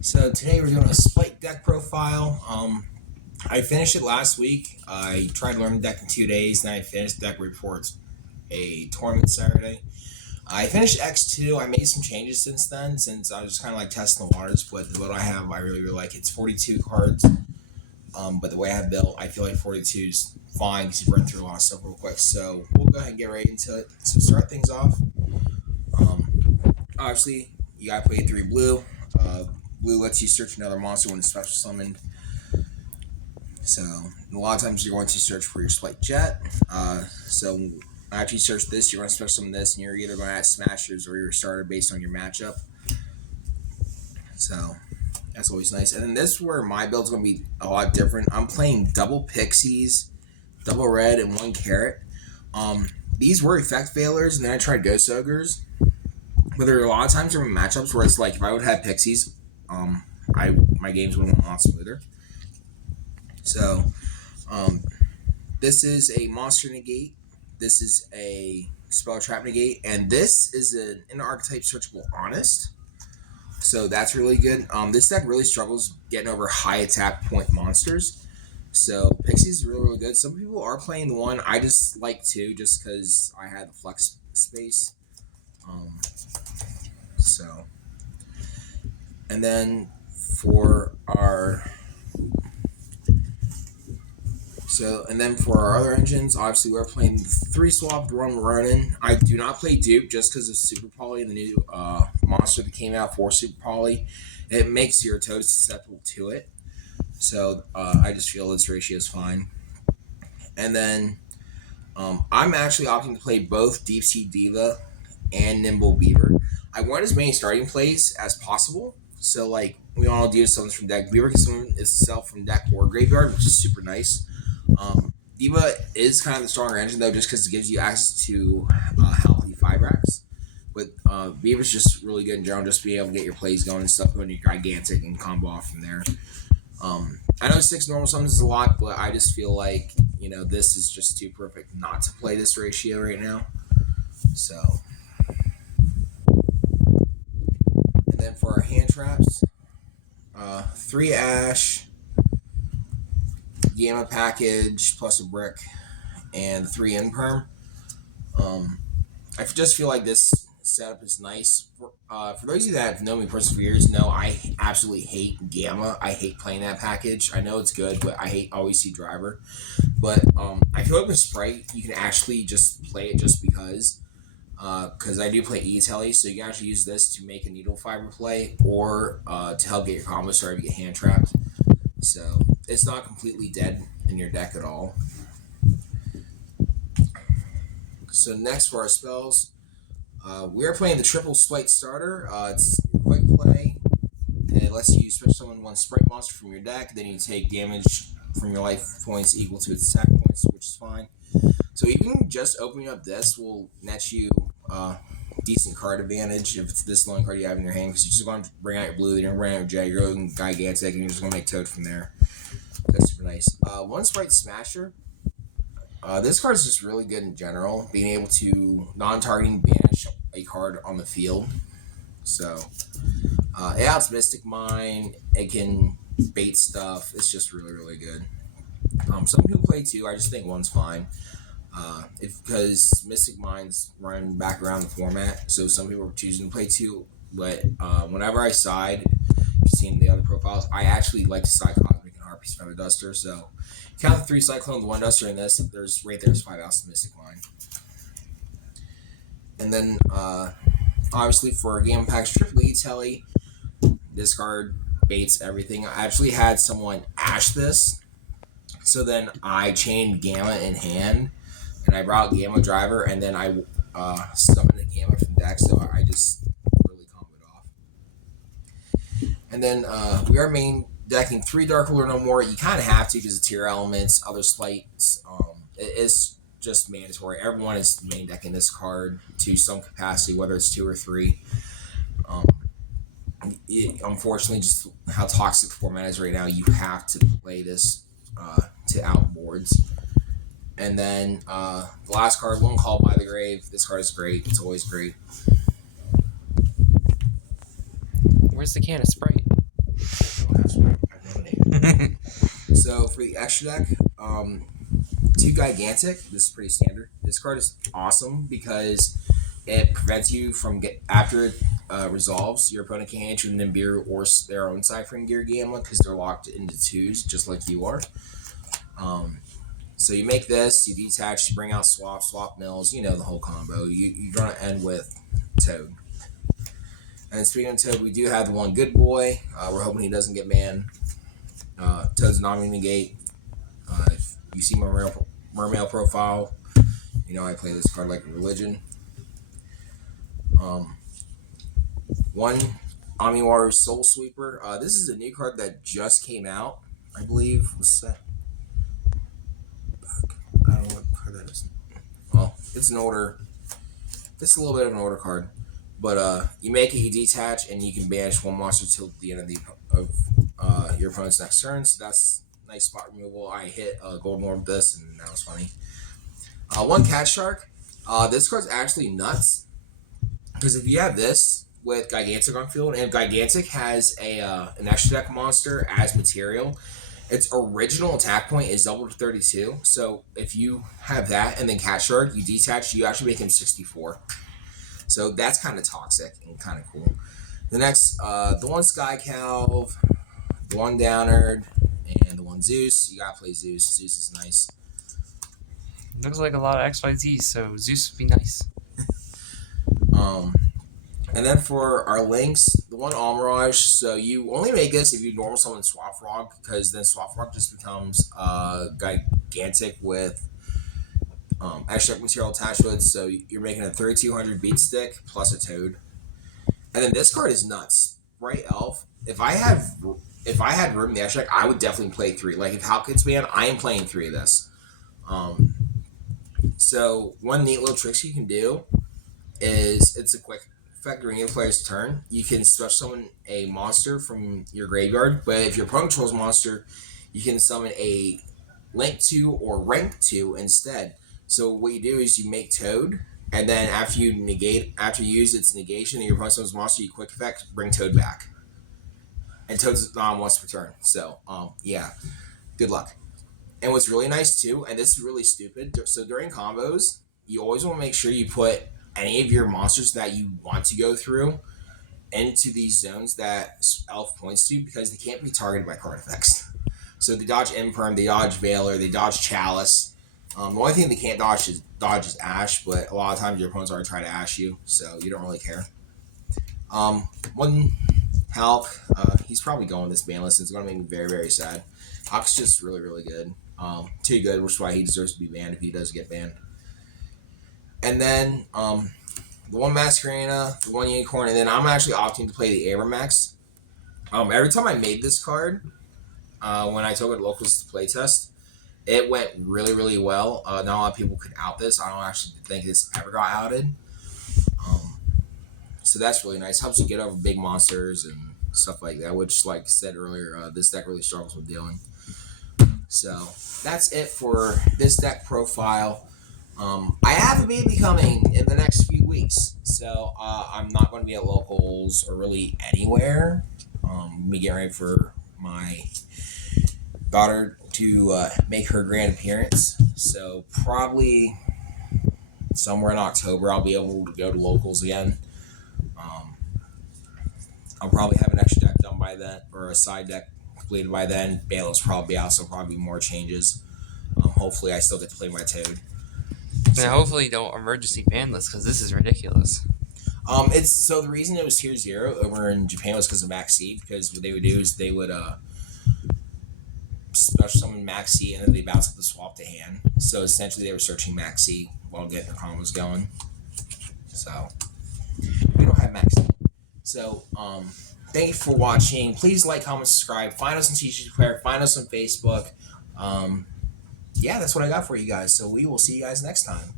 So today we're doing a Spright deck profile. I finished it last week. I tried to learn the deck in 2 days, then I finished the deck reports a tournament Saturday. I finished X2. I made some changes since then, since I was just kind of like testing the waters. But the build I have, I really like. It's 42 cards, but the way I have built, I feel like 42 is fine because you burn through a lot of stuff real quick. So we'll go ahead and get right into it. So start things off. Obviously, you gotta play 3 blue. Blue lets you search another monster when it's special summoned. So a lot of times you're going to search for your Spright Jet. So after you search this, you're going to special summon this, and you're either going to add Smashers or your starter based on your matchup. So that's always nice. And then this is where my build's going to be a lot different. I'm playing double Pixies, double red, and 1 carrot. These were effect failures, and then I tried Ghost Ogres. But there are a lot of times during matchups where it's like if I would have Pixies, my games would have went a lot smoother. So, this is a monster negate. This is a spell trap negate, and this is an archetype searchable honest. So that's really good. This deck really struggles getting over high attack point monsters. So Pixies is really good. Some people are playing the one. I just like 2 just because I had the flex space. So, and then for our for our other engines, obviously we're playing 3 swap, 1 Ronin. I do not play Dupe just because of Super Poly, the new monster that came out for Super Poly. It makes your toes susceptible to it. So I just feel this ratio is fine. And then I'm actually opting to play both Deep Sea Diva and Nimble Beaver. I want as many starting plays as possible. So like we all do summons from deck. Beaver can summon itself from deck or graveyard, which is super nice. Diva is kind of the stronger engine though, just because it gives you access to healthy 5-racks. But Beaver's just really good in general, just to be able to get your plays going and stuff, going to your gigantic and combo off from there. I know 6 normal summons is a lot, but I just feel like this is just too perfect not to play this ratio right now. So, and then for our hand traps, 3 Ash, Gamma package plus a brick, and 3 Imperm. I just feel like this setup is nice. For those of you that have known me personally for years, know I absolutely hate Gamma. I hate playing that package. I know it's good, but I hate always see driver. But I feel like with Spright, you can actually just play it just because I do play E-Telly, so you can actually use this to make a needle fiber play or to help get your combo started if you get hand trapped. So it's not completely dead in your deck at all. So next for our spells, we are playing the triple Spright starter. It's a quick play. It lets you special summon 1 Spright monster from your deck. Then you take damage from your life points equal to its attack points, which is fine. So even just opening up this will net you decent card advantage if it's this long card you have in your hand, because you're just going to bring out your blue, then you're going to bring out your jet, you're going gigantic, and you're just going to make Toad from there. That's super nice. 1 Spright Smasher. This card is just really good in general, being able to non-targeting banish a card on the field. So it outs Mystic Mine. It can bait stuff. It's just really, really good. Some people play 2. I just think 1's fine. Because Mystic Mine's running back around the format, so some people are choosing to play 2. But whenever I side, you've seen the other profiles, I actually like to side Cosmic and Harpy's Feather Duster. So count the 3 Cyclone, the 1 Duster, and this. There's 5 outs to Mystic Mine. And then obviously for Game Packs Triple E-Telly, this card baits everything. I actually had someone ash this, so then I chained Gamma in hand, and I brought Gamma Driver, and then I summoned a Gamma from deck, so I just really comboed off. And then we are main decking 3 Dark Ruler no more. You kind of have to because of tier elements, other slights. It's just mandatory. Everyone is main decking this card to some capacity, whether it's 2 or 3. Unfortunately, just how toxic the format is right now, you have to play this to outboards. And then the last card, One Call by the Grave. This card is great. It's always great. Where's the can of Spright? don't have Spright. I have Lemonade. So for the extra deck, 2 Gigantic. This is pretty standard. This card is awesome because it prevents you from after it resolves. Your opponent can't enter an Nimbir or their own Ciphering Gear Gamma because they're locked into 2s, just like you are. So you make this, you detach, you bring out swap mills, you know the whole combo. You're gonna end with Toad. And speaking of Toad, we do have the one good boy. We're hoping he doesn't get banned. Toad's non-negate. If you see my Mermail profile, you know I play this card like a religion. One Amiwaru Soul Sweeper. This is a new card that just came out, I believe. What's that? I don't know what card that is. Well, it's an older. It's a little bit of an older card, but you make it, you detach, and you can banish one monster till the end of your opponent's next turn. So that's nice spot removal. I hit Golden Orb with this, and that was funny. One Cat Shark. This card's actually nuts because if you have this with Gigantic on field, and Gigantic has an extra deck monster as material, its original attack point is doubled to 32. So if you have that and then Cat Shark, you detach, you actually make him 64. So that's kind of toxic and kind of cool. The next, the one Sky Calv, the one Downerd, and the one Zeus. You gotta play Zeus. Zeus is nice. Looks like a lot of XYZ, so Zeus would be nice. And then for our links, the one Almirage. So you only make this if you normal summon Swap Frog, because then Swap Frog just becomes Gigantic with extra material attached to it. So you're making a 3200 beat stick plus a Toad. And then this card is nuts. Spright Elf. If I had room in the extra deck, I would definitely play 3. Like if Hal gets banned, I am playing 3 of this. So one neat little trick you can do is it's a quick effect during your player's turn. You can special summon a monster from your graveyard, but if your opponent controls a monster, you can summon a Link 2 or Rank 2 instead. So what you do is you make Toad, and then after you use its negation and your opponent summons a monster, you quick effect, bring Toad back. And Toad's on once per turn. So, yeah. Good luck. And what's really nice too, and this is really stupid, so during combos, you always want to make sure you put any of your monsters that you want to go through into these zones that Elf points to, because they can't be targeted by card effects. So they dodge Imperm, they dodge Veiler, they dodge Chalice. The only thing they can't dodge is Ash, but a lot of times your opponent's already trying to Ash you, so you don't really care. One Hulk, he's probably going this ban list. It's going to make me very, very sad. Hulk's just really, really good. Too good, which is why he deserves to be banned if he does get banned. And then the one Masquerena, the one Unicorn, and then I'm actually opting to play the Abramax. Every time I made this card, when I took it to locals to playtest, it went really, really well. Not a lot of people could out this. I don't actually think this ever got outed. So that's really nice. Helps you get over big monsters and stuff like that, which, like I said earlier, this deck really struggles with dealing. So that's it for this deck profile. I have a baby coming in the next few weeks, so I'm not going to be at locals or really anywhere. Me getting ready for my daughter to make her grand appearance, so probably somewhere in October I'll be able to go to locals again. I'll probably have an extra deck done by then, or a side deck completed by then. Bailiff's probably out, so probably more changes. Hopefully I still get to play my Toad. And hopefully don't emergency ban this, because this is ridiculous. It's so the reason it was tier 0 over in Japan was because of Max C, because what they would do is they would special summon Max C and then they bounce up the swap to hand. So essentially they were searching Max C while getting their combos going. So we don't have Max C. So thank you for watching. Please like, comment, subscribe. Find us on TG Player. Find us on Facebook. Yeah, that's what I got for you guys. So we will see you guys next time.